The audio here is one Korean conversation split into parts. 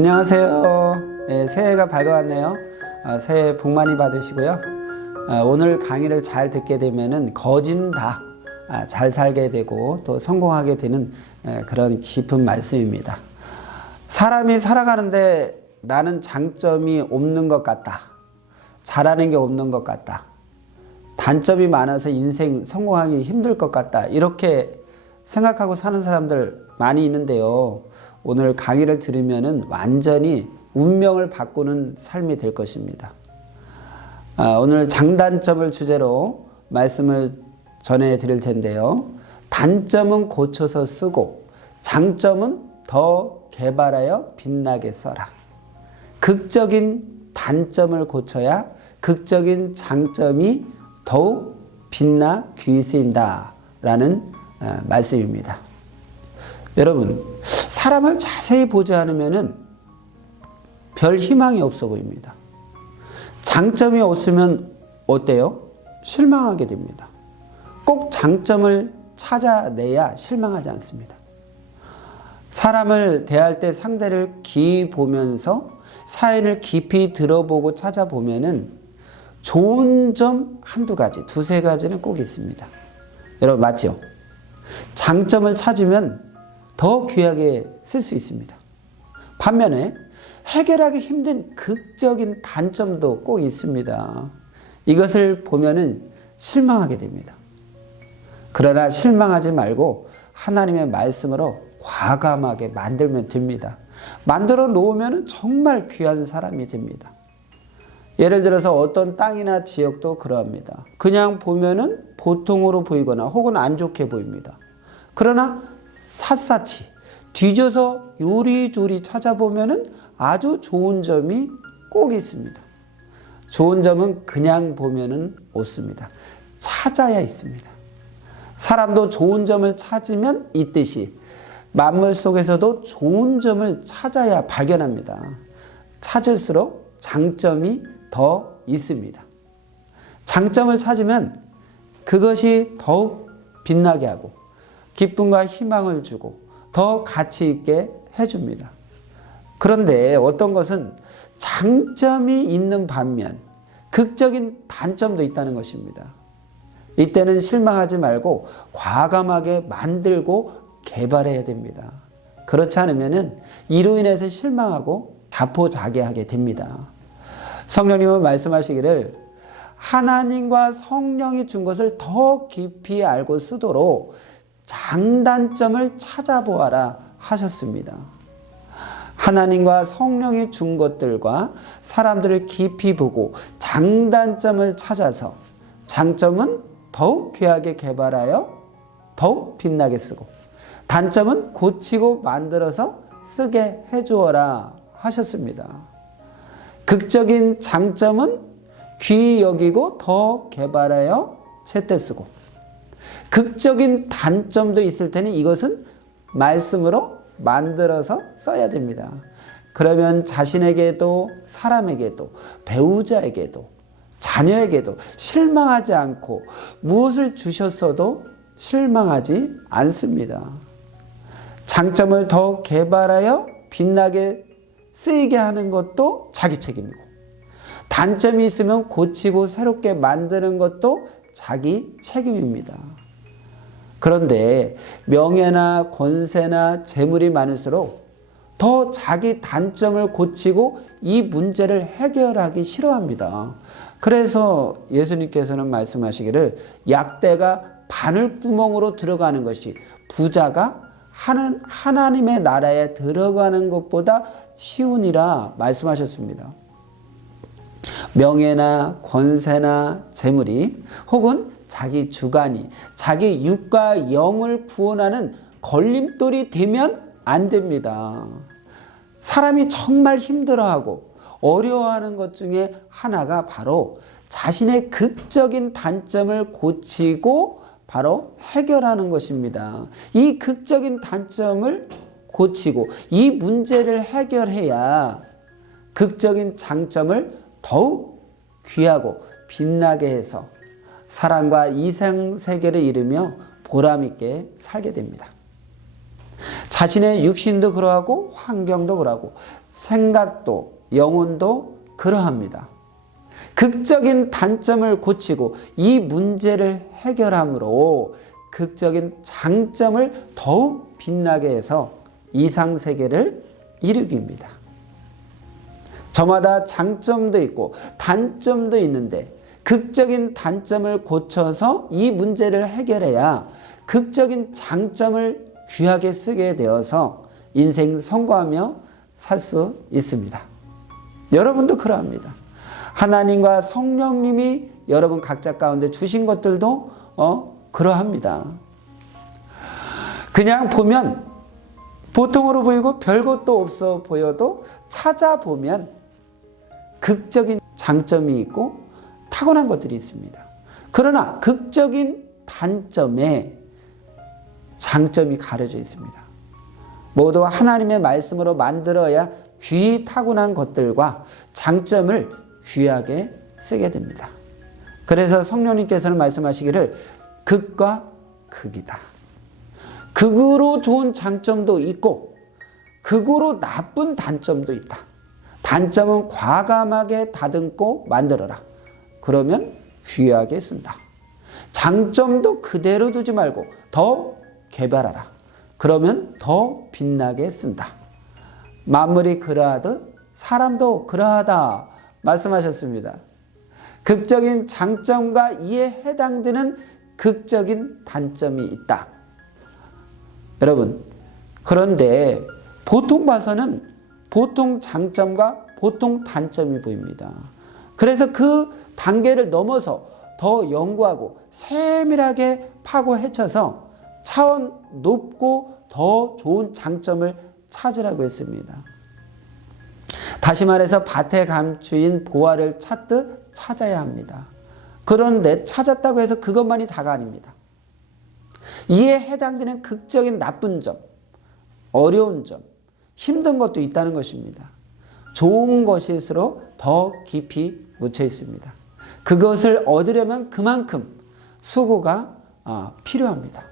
안녕하세요. 새해가 밝아왔네요. 새해 복 많이 받으시고요. 오늘 강의를 잘 듣게 되면은 거진 다 잘 살게 되고 또 성공하게 되는 그런 깊은 말씀입니다. 사람이 살아가는데 나는 장점이 없는 것 같다. 잘하는 게 없는 것 같다. 단점이 많아서 인생 성공하기 힘들 것 같다. 이렇게 생각하고 사는 사람들 많이 있는데요. 오늘 강의를 들으면은 완전히 운명을 바꾸는 삶이 될 것입니다. 오늘 장단점을 주제로 말씀을 전해 드릴 텐데요. 단점은 고쳐서 쓰고 장점은 더 개발하여 빛나게 써라. 극적인 단점을 고쳐야 극적인 장점이 더욱 빛나 귀히 쓰인다 라는 말씀입니다. 여러분, 사람을 자세히 보지 않으면 별 희망이 없어 보입니다. 장점이 없으면 어때요? 실망하게 됩니다. 꼭 장점을 찾아내야 실망하지 않습니다. 사람을 대할 때 상대를 깊이 보면서 사연을 깊이 들어보고 찾아보면은 좋은 점 한두 가지, 두세 가지는 꼭 있습니다. 여러분 맞죠? 장점을 찾으면 더 귀하게 쓸 수 있습니다. 반면에 해결하기 힘든 극적인 단점도 꼭 있습니다. 이것을 보면은 실망하게 됩니다. 그러나 실망하지 말고 하나님의 말씀으로 과감하게 만들면 됩니다. 만들어 놓으면 정말 귀한 사람이 됩니다. 예를 들어서 어떤 땅이나 지역도 그러합니다. 그냥 보면은 보통으로 보이거나 혹은 안 좋게 보입니다. 그러나 샅샅이 뒤져서 요리조리 찾아보면은 아주 좋은 점이 꼭 있습니다. 좋은 점은 그냥 보면은 없습니다. 찾아야 있습니다. 사람도 좋은 점을 찾으면 있듯이 만물 속에서도 좋은 점을 찾아야 발견합니다. 찾을수록 장점이 더 있습니다. 장점을 찾으면 그것이 더욱 빛나게 하고 기쁨과 희망을 주고 더 가치 있게 해줍니다. 그런데 어떤 것은 장점이 있는 반면 극적인 단점도 있다는 것입니다. 이때는 실망하지 말고 과감하게 만들고 개발해야 됩니다. 그렇지 않으면 이로 인해서 실망하고 자포자기하게 됩니다. 성령님은 말씀하시기를 하나님과 성령이 준 것을 더 깊이 알고 쓰도록 장단점을 찾아보아라 하셨습니다. 하나님과 성령이 준 것들과 사람들을 깊이 보고 장단점을 찾아서 장점은 더욱 귀하게 개발하여 더욱 빛나게 쓰고 단점은 고치고 만들어서 쓰게 해주어라 하셨습니다. 극적인 장점은 귀히 여기고 더 개발하여 제때 쓰고 극적인 단점도 있을 테니 이것은 말씀으로 만들어서 써야 됩니다. 그러면 자신에게도 사람에게도 배우자에게도 자녀에게도 실망하지 않고 무엇을 주셨어도 실망하지 않습니다. 장점을 더 개발하여 빛나게 쓰이게 하는 것도 자기 책임이고 단점이 있으면 고치고 새롭게 만드는 것도 자기 책임입니다. 그런데 명예나 권세나 재물이 많을수록 더 자기 단점을 고치고 이 문제를 해결하기 싫어합니다. 그래서 예수님께서는 말씀하시기를 약대가 바늘구멍으로 들어가는 것이 부자가 하나님의 나라에 들어가는 것보다 쉬우니라 말씀하셨습니다. 명예나 권세나 재물이 혹은 자기 주관이 자기 육과 영을 구원하는 걸림돌이 되면 안 됩니다. 사람이 정말 힘들어하고 어려워하는 것 중에 하나가 바로 자신의 극적인 단점을 고치고 바로 해결하는 것입니다. 이 극적인 단점을 고치고 이 문제를 해결해야 극적인 장점을 더욱 귀하고 빛나게 해서 사랑과 이상세계를 이루며 보람있게 살게 됩니다. 자신의 육신도 그러하고 환경도 그러하고 생각도 영혼도 그러합니다. 극적인 단점을 고치고 이 문제를 해결함으로 극적인 장점을 더욱 빛나게 해서 이상세계를 이루기입니다. 저마다 장점도 있고 단점도 있는데 극적인 단점을 고쳐서 이 문제를 해결해야 극적인 장점을 귀하게 쓰게 되어서 인생 성공하며 살 수 있습니다. 여러분도 그러합니다. 하나님과 성령님이 여러분 각자 가운데 주신 것들도 그러합니다. 그냥 보면 보통으로 보이고 별것도 없어 보여도 찾아보면 극적인 장점이 있고 타고난 것들이 있습니다. 그러나 극적인 단점에 장점이 가려져 있습니다. 모두 하나님의 말씀으로 만들어야 귀히 타고난 것들과 장점을 귀하게 쓰게 됩니다. 그래서 성령님께서는 말씀하시기를 극과 극이다. 극으로 좋은 장점도 있고 극으로 나쁜 단점도 있다. 단점은 과감하게 다듬고 만들어라. 그러면 귀하게 쓴다. 장점도 그대로 두지 말고 더 개발하라. 그러면 더 빛나게 쓴다. 만물이 그러하듯 사람도 그러하다 말씀하셨습니다. 극적인 장점과 이에 해당되는 극적인 단점이 있다. 여러분, 그런데 보통 봐서는 보통 장점과 보통 단점이 보입니다. 그래서 그 단계를 넘어서 더 연구하고 세밀하게 파고 헤쳐서 차원 높고 더 좋은 장점을 찾으라고 했습니다. 다시 말해서 밭에 감추인 보화를 찾듯 찾아야 합니다. 그런데 찾았다고 해서 그것만이 다가 아닙니다. 이에 해당되는 극적인 나쁜 점, 어려운 점, 힘든 것도 있다는 것입니다. 좋은 것일수록 더 깊이 묻혀 있습니다. 그것을 얻으려면 그만큼 수고가 필요합니다.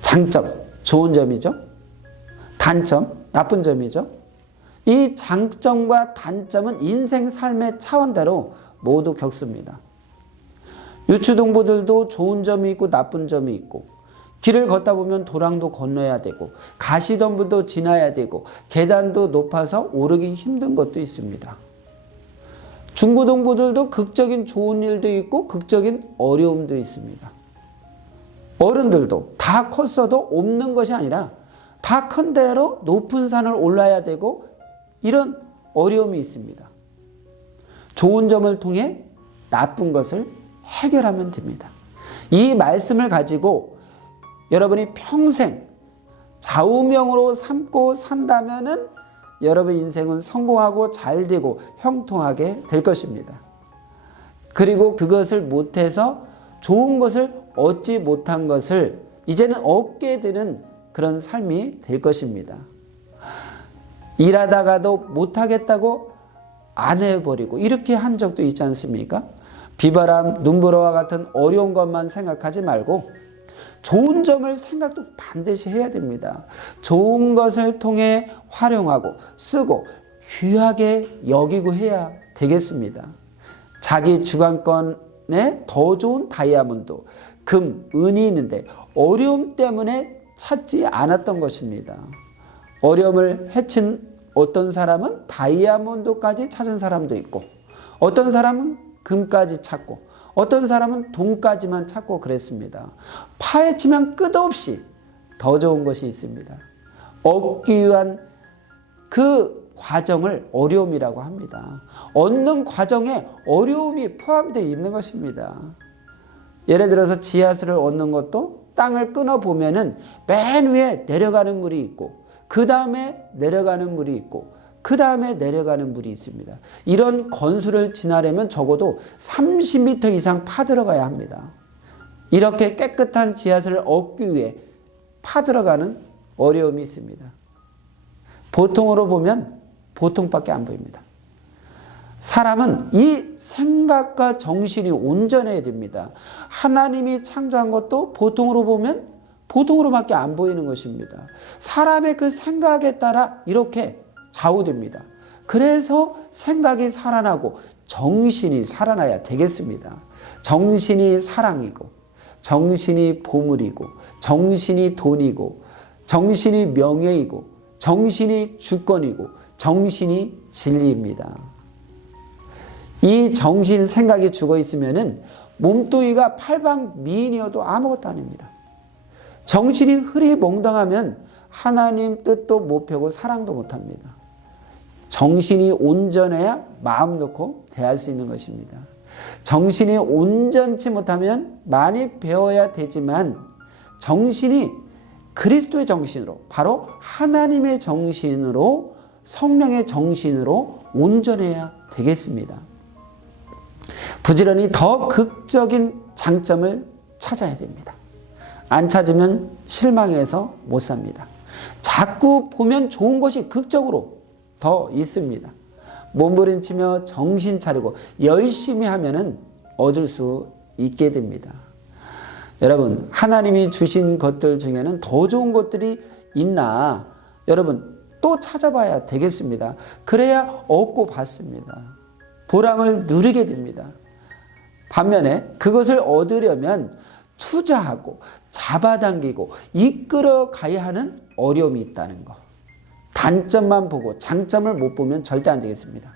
장점, 좋은 점이죠. 단점, 나쁜 점이죠. 이 장점과 단점은 인생 삶의 차원대로 모두 겪습니다. 유추동부들도 좋은 점이 있고 나쁜 점이 있고 길을 걷다 보면 도랑도 건너야 되고 가시덤불도 지나야 되고 계단도 높아서 오르기 힘든 것도 있습니다. 중고동부들도 극적인 좋은 일도 있고 극적인 어려움도 있습니다. 어른들도 다 컸어도 없는 것이 아니라 다 큰 대로 높은 산을 올라야 되고 이런 어려움이 있습니다. 좋은 점을 통해 나쁜 것을 해결하면 됩니다. 이 말씀을 가지고 여러분이 평생 좌우명으로 삼고 산다면은 여러분 인생은 성공하고 잘 되고 형통하게 될 것입니다. 그리고 그것을 못해서 좋은 것을 얻지 못한 것을 이제는 얻게 되는 그런 삶이 될 것입니다. 일하다가도 못하겠다고 안 해버리고 이렇게 한 적도 있지 않습니까? 비바람, 눈보라와 같은 어려운 것만 생각하지 말고 좋은 점을 생각도 반드시 해야 됩니다. 좋은 것을 통해 활용하고 쓰고 귀하게 여기고 해야 되겠습니다. 자기 주관권에 더 좋은 다이아몬드, 금, 은이 있는데 어려움 때문에 찾지 않았던 것입니다. 어려움을 헤친 어떤 사람은 다이아몬드까지 찾은 사람도 있고 어떤 사람은 금까지 찾고 어떤 사람은 돈까지만 찾고 그랬습니다. 파헤치면 끝없이 더 좋은 것이 있습니다. 얻기 위한 그 과정을 어려움이라고 합니다. 얻는 과정에 어려움이 포함되어 있는 것입니다. 예를 들어서 지하수를 얻는 것도 땅을 끊어보면은 맨 위에 내려가는 물이 있고 그 다음에 내려가는 물이 있고 그 다음에 내려가는 물이 있습니다. 이런 건수를 지나려면 적어도 30m 이상 파들어가야 합니다. 이렇게 깨끗한 지하수를 얻기 위해 파들어가는 어려움이 있습니다. 보통으로 보면 보통밖에 안 보입니다. 사람은 이 생각과 정신이 온전해야 됩니다. 하나님이 창조한 것도 보통으로 보면 보통으로밖에 안 보이는 것입니다. 사람의 그 생각에 따라 이렇게 좌우됩니다. 그래서 생각이 살아나고 정신이 살아나야 되겠습니다. 정신이 사랑이고, 정신이 보물이고, 정신이 돈이고, 정신이 명예이고, 정신이 주권이고, 정신이 진리입니다. 이 정신 생각이 죽어 있으면은 몸뚱이가 팔방미인이어도 아무것도 아닙니다. 정신이 흐리멍덩하면 하나님 뜻도 못 펴고 사랑도 못합니다. 정신이 온전해야 마음 놓고 대할 수 있는 것입니다. 정신이 온전치 못하면 많이 배워야 되지만 정신이 그리스도의 정신으로, 바로 하나님의 정신으로, 성령의 정신으로 온전해야 되겠습니다. 부지런히 더 극적인 장점을 찾아야 됩니다. 안 찾으면 실망해서 못 삽니다. 자꾸 보면 좋은 것이 극적으로 더 있습니다. 몸부림치며 정신 차리고 열심히 하면은 얻을 수 있게 됩니다. 여러분, 하나님이 주신 것들 중에는 더 좋은 것들이 있나? 여러분, 또 찾아봐야 되겠습니다. 그래야 얻고 받습니다. 보람을 누리게 됩니다. 반면에 그것을 얻으려면 투자하고 잡아당기고 이끌어 가야 하는 어려움이 있다는 것. 단점만 보고 장점을 못 보면 절대 안 되겠습니다.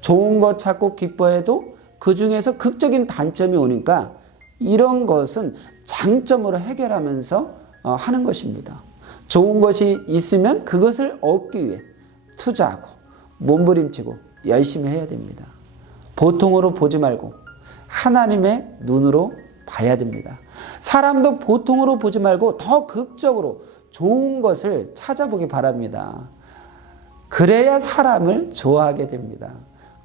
좋은 것 찾고 기뻐해도 그 중에서 극적인 단점이 오니까 이런 것은 장점으로 해결하면서 하는 것입니다. 좋은 것이 있으면 그것을 얻기 위해 투자하고 몸부림치고 열심히 해야 됩니다. 보통으로 보지 말고 하나님의 눈으로 봐야 됩니다. 사람도 보통으로 보지 말고 더 극적으로 좋은 것을 찾아보기 바랍니다. 그래야 사람을 좋아하게 됩니다.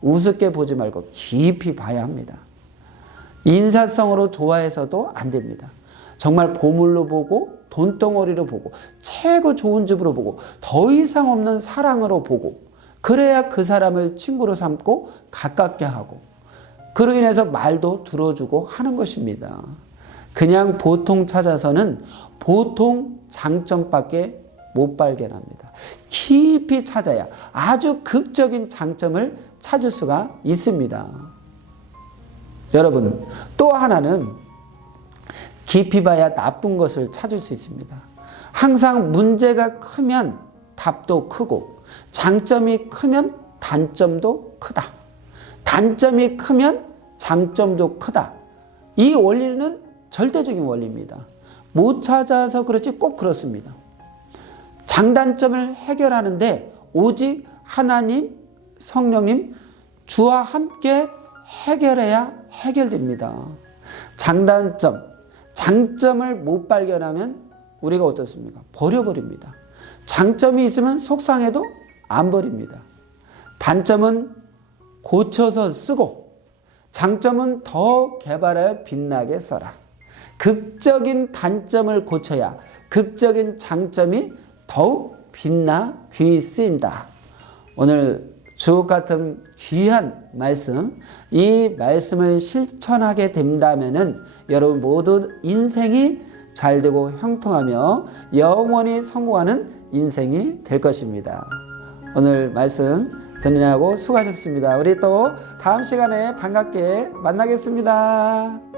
우습게 보지 말고 깊이 봐야 합니다. 인사성으로 좋아해서도 안 됩니다. 정말 보물로 보고 돈덩어리로 보고 최고 좋은 집으로 보고 더 이상 없는 사랑으로 보고 그래야 그 사람을 친구로 삼고 가깝게 하고 그로 인해서 말도 들어주고 하는 것입니다. 그냥 보통 찾아서는 보통 장점밖에 못 발견합니다. 깊이 찾아야 아주 극적인 장점을 찾을 수가 있습니다. 여러분, 또 하나는 깊이 봐야 나쁜 것을 찾을 수 있습니다. 항상 문제가 크면 답도 크고 장점이 크면 단점도 크다. 단점이 크면 장점도 크다. 이 원리는 절대적인 원리입니다. 못 찾아서 그렇지 꼭 그렇습니다. 장단점을 해결하는데 오직 하나님, 성령님, 주와 함께 해결해야 해결됩니다. 장단점, 장점을 못 발견하면 우리가 어떻습니까? 버려버립니다. 장점이 있으면 속상해도 안 버립니다. 단점은 고쳐서 쓰고 장점은 더 개발하여 빛나게 써라. 극적인 단점을 고쳐야 극적인 장점이 더욱 빛나 귀히 쓰인다. 오늘 주옥 같은 귀한 말씀, 이 말씀을 실천하게 된다면은 여러분 모두 인생이 잘되고 형통하며 영원히 성공하는 인생이 될 것입니다. 오늘 말씀 듣느냐고 수고하셨습니다. 우리 또 다음 시간에 반갑게 만나겠습니다.